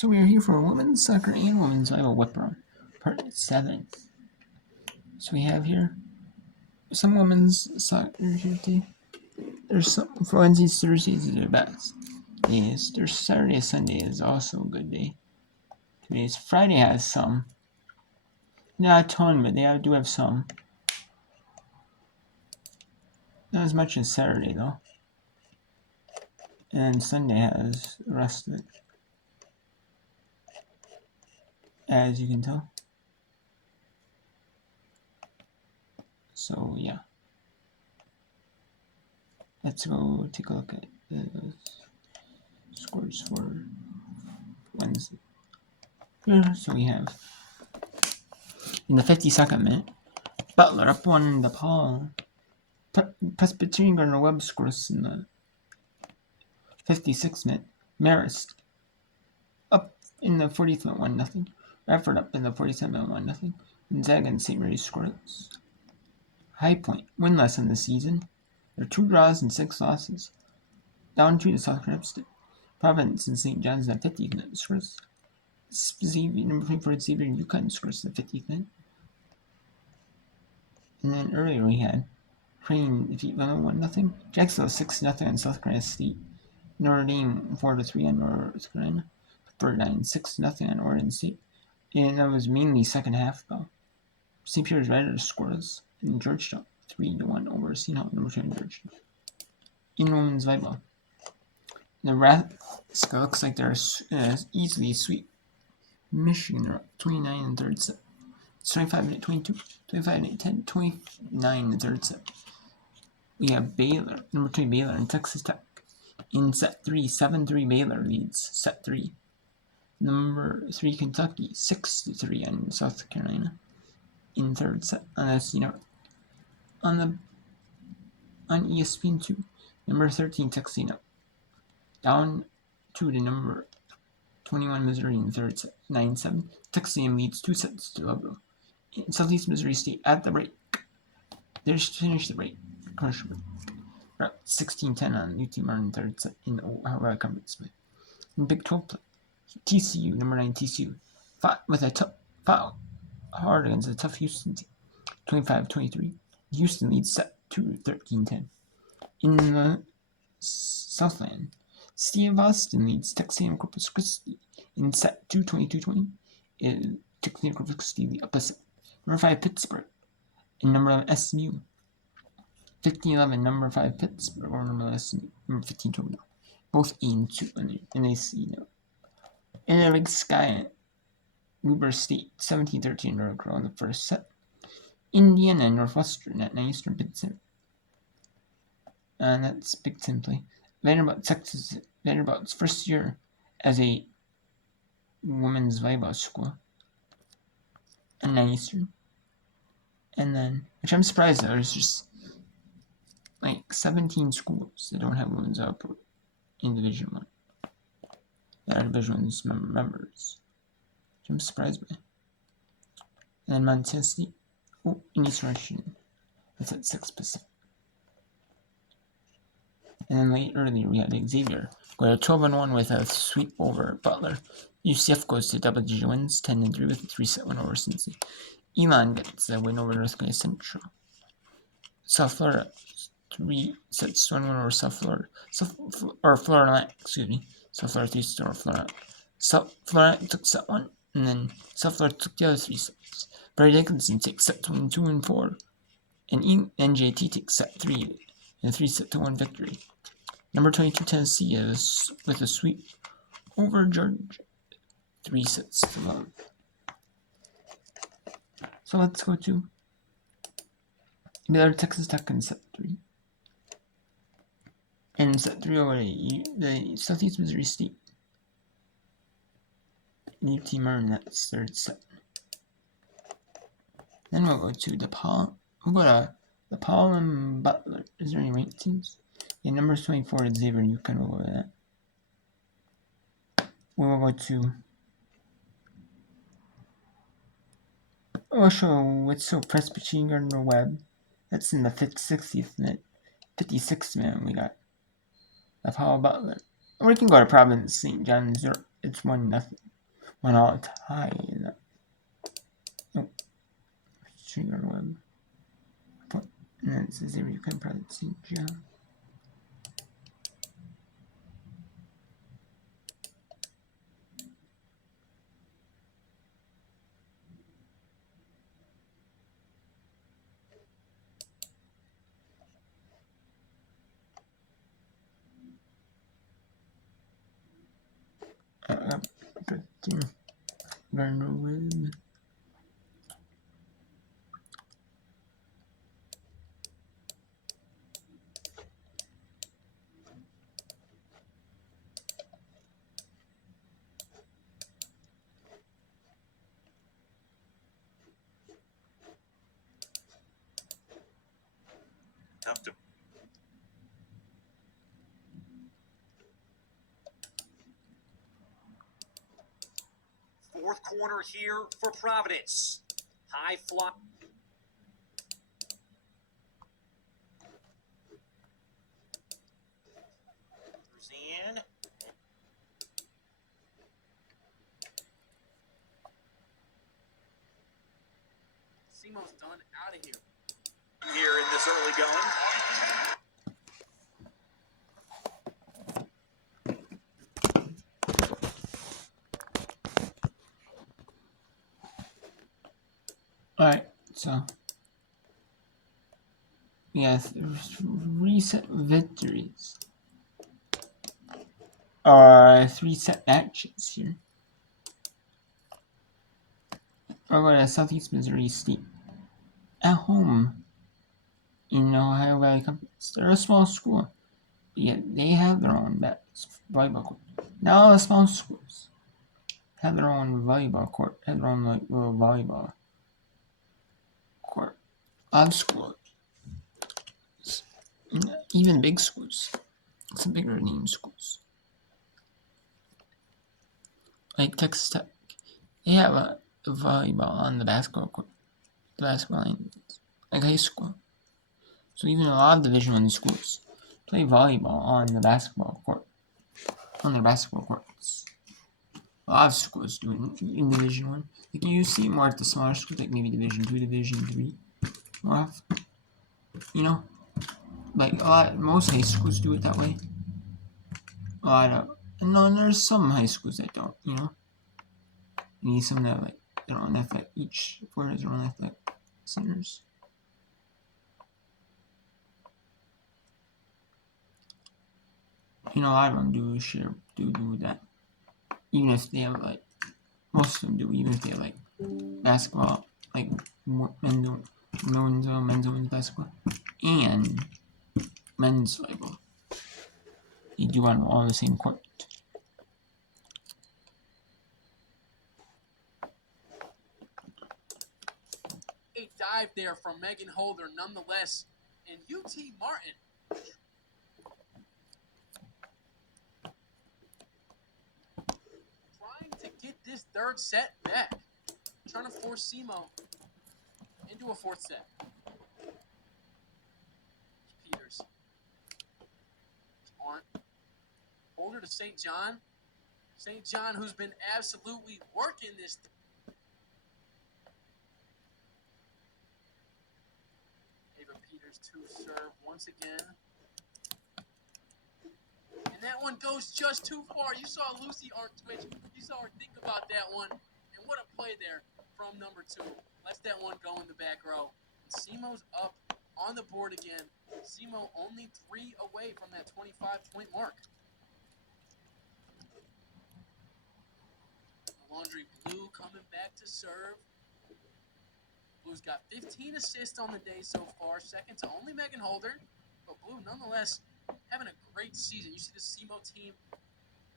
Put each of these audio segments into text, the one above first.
So we are here for women's soccer and women's volleyball whip around, part 7. So we have here some women's soccer here today. There's some for Wednesdays, Thursdays is their best days. There's Saturday, Sunday is also a good day. Today's Friday has some. Not a ton, but they do have some. Not as much as Saturday though. And Sunday has the rest of it. As you can tell. So yeah. Let's go take a look at the scores for Wednesday. So we have in the 52nd minute, Butler up 1 DePaul. Presbyterian Gardner-Webb scores in the 56th minute. Marist up in the 40th minute 1-0. Radford up in the 47th minute 1-0. Gonzaga and St. Mary's scores. High Point winless in the season. There are 2 draws and 6 losses. Down 2 to South Cranston. Providence and St. John's in the 50th minute scores. Xavier, number 24 Xavier and UConn scores in the 50th minute. And then earlier we had Crane defeat Villanova 1-0. Jacksonville 6-0 on South Carolina State. Notre Dame 4-3 on North Carolina. Pepperdine 6-0 on Oregon State. And that was mainly second half though. St. Peter's Raiders scores in Georgetown 3-1 over Seton Hall, number 2 in Georgetown. In women's volleyball, Nebraska looks like they're easily sweep Michigan. They're up 29 in third set. It's 25-22, 25-10, 29 in the third set. We have Baylor, number 2 Baylor and Texas Tech. In set 3, 7-3 Baylor leads set 3. Number 3 Kentucky, 6-3 on South Carolina. In third set on SC Network. On ESPN 2, number 13 Texas A&M. Down 2 to number 21 Missouri in third set, 9-7. Texas A&M leads 2 sets to 0. In Southeast Missouri State at the break. They just finished the break. Commercial break. They're up 16-10 on UT Martin third set in the Ohio Conference play. In Big 12 play, TCU, number 9 TCU, fought hard against a tough Houston team, 25-23. Houston leads set 2, 13-10. In the Southland, City of Austin leads Texas A&M Corpus Christi in set 2, 22-20. Texas A&M Corpus Christi the opposite. Number 5 Pittsburgh and number 11 SMU. 15-11 number 5 Pittsburgh or number 11 SMU. Number 15-12. Both 8-2 in ACC. In the Big Sky, Weber State 17-13 North in the first set. Indiana and Northwestern at 9 Eastern Pittsburgh. And that's Big Ten play. Vanderbilt's first year as a women's volleyball school at 9 Eastern. And then, which I'm surprised there's just like 17 schools that don't have women's volleyball in Division 1. That are Division 1's members. Which I'm surprised by. And then Montana State. In Eastern Washington. That's at 6 Pacific. And then earlier we had Xavier go to 12-1 with a sweep over Butler. UCF goes to double-digit wins, 10-3 with a 3-set win over Cincy. Elon gets a win over North Carolina Central. South Florida 3 sets 1-1 over South Florida. Florida Atlantic, excuse me. South Florida 3 sets over Florida. South Florida took set 1, and then South Florida took the other 3 sets. Barry Dickinson takes set 1, 2, and 4. And NJT takes set 3 and a 3-1 victory. Number 22 Tennessee is with a sweep over Georgia. 3-1. So let's go to Baylor Texas Tech in set 3. And set 3 over the Southeast Missouri State. UT Martin, that's third set. Then we'll go to DePaul. We'll go to DePaul and Butler. Is there any ranked teams? Yeah, number 24 is Xavier and UConn. We'll go to that. We'll go to Presbyterian Gardner-Webb. That's in the 60th minute. 56th minute we got DePaul Butler. Or we can go to Providence St. John's. It's 1-0. One all tied. Oh, trigger web. And then it says there you can probably see John. Burner web. Tough to. Fourth corner here for Providence. High fly. In. Simo's done out of here. Here in this early going. Alright, so yes, recent victories are 3-set matches here. We're going to Southeast Missouri State at home in Ohio Valley Campus. They're a small school, but yet they have their own volleyball court. Now all the small schools have their own volleyball court, have their own like little volleyball court. Odd schools, even big schools, some bigger name schools, like Texas Tech, they have a volleyball on the basketball court, the basketball line, like high school. So even a lot of Division I schools play volleyball on the basketball court, on their basketball courts. A lot of schools do it in Division I. Like you see more at the smaller schools, like maybe Division II, Division III, more often. You know, like most high schools do it that way. A lot of, and there's some high schools that don't. You know, you need some that like their own athletic, each sport has their own athletic centers. You know, a lot of them do that. Even if they have like, most of them do, even if they have like basketball, like men's women's basketball, and men's volleyball. They do on all the same court. A dive there from Megan Holder, nonetheless, and UT Martin. Trying to get this third set back. Trying to force Simo into a fourth set. Peters. Aren't. Holder to St. John. St. John, who's been absolutely working this. Ava Peters to serve once again. And that one goes just too far. You saw Lucy on Twitch. You saw her think about that one. And what a play there from number 2. Lets that one go in the back row. And Simo's up on the board again. Simo only 3 away from that 25-point mark. Laundry Blue coming back to serve. Blue's got 15 assists on the day so far. Second to only Megan Holder. But Blue, nonetheless, having a great season. You see the Simo team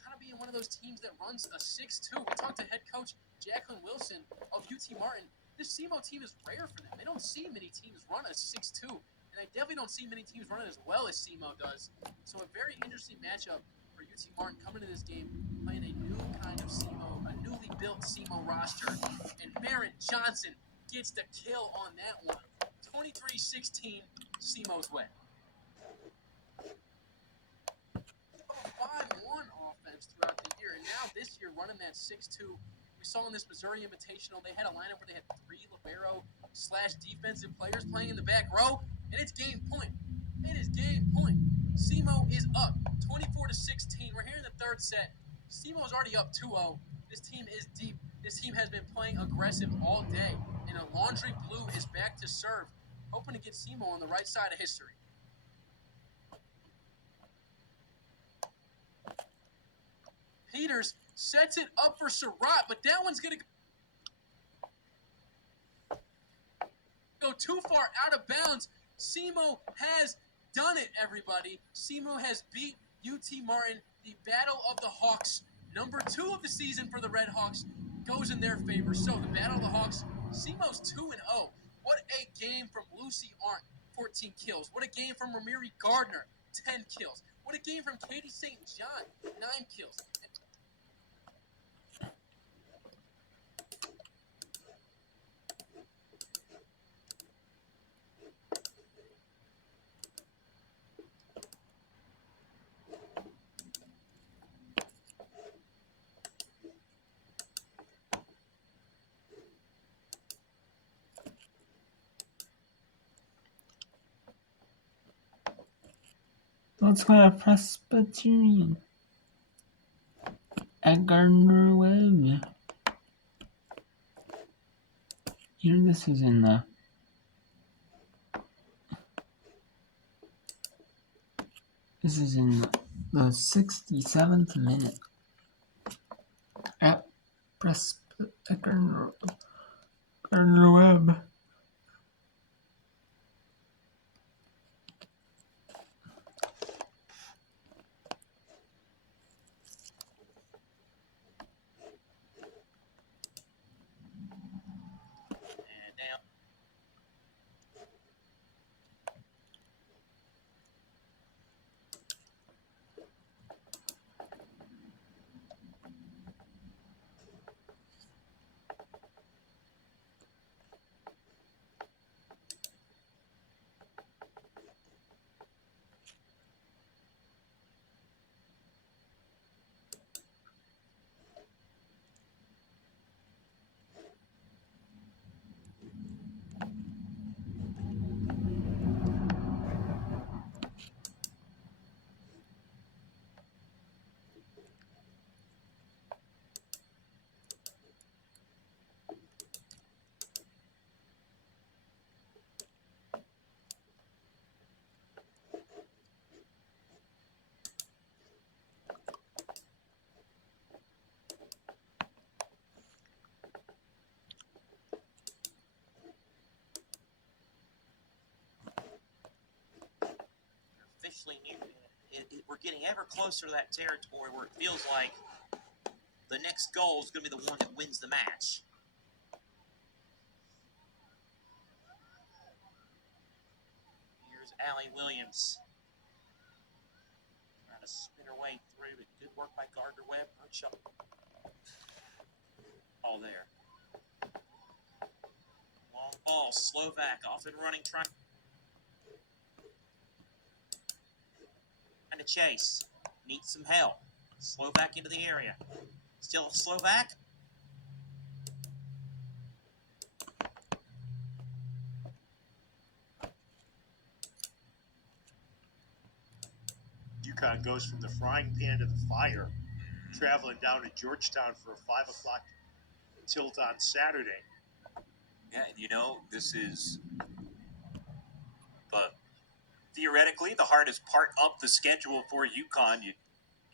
kind of being one of those teams that runs a 6-2. We talked to head coach Jacqueline Wilson of UT Martin. This Simo team is rare for them. They don't see many teams run a 6-2. And they definitely don't see many teams run it as well as Simo does. So a very interesting matchup for UT Martin coming to this game, playing a new kind of Simo, a newly built Simo roster. And Marin Johnson gets the kill on that one. 23-16, Simo's way. 5-1 offense throughout the year, and now this year running that 6-2 We saw in this Missouri Invitational, they had a lineup where they had 3 libero/defensive players playing in the back row, and it's game point. It is game point. SEMO is up 24-16. We're here in the third set. SEMO is already up 2-0. This team is deep. This team has been playing aggressive all day, and a Laundry Blue is back to serve, hoping to get SEMO on the right side of history. Peters sets it up for Surratt, but that one's going to go too far out of bounds. SEMO has done it, everybody. SEMO has beat UT Martin. The Battle of the Hawks, number 2 of the season for the Red Hawks, goes in their favor. So the Battle of the Hawks, SEMO's 2-0. What a game from Lucy Arndt, 14 kills. What a game from Ramiri Gardner, 10 kills. What a game from Katie St. John, 9 kills. Let's go to Presbyterian at Gardner Webb. Here, this is in the the 67th minute at Gardner Webb. We're getting ever closer to that territory where it feels like the next goal is going to be the one that wins the match. Here's Allie Williams. Trying to spin her way through, but good work by Gardner Webb. Her shot. All there. Long ball, Slovak off and running, trying to chase. Needs some help. Slovak into the area. Still Slovak. UConn goes from the frying pan to the fire, traveling down to Georgetown for a 5 o'clock tilt on Saturday. Yeah, this is theoretically the hardest part of the schedule for UConn. You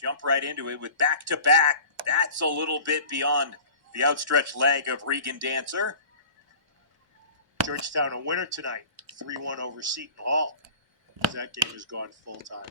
jump right into it with back-to-back. That's a little bit beyond the outstretched leg of Regan Dancer. Georgetown a winner tonight, 3-1 over Seton Hall. That game has gone full time.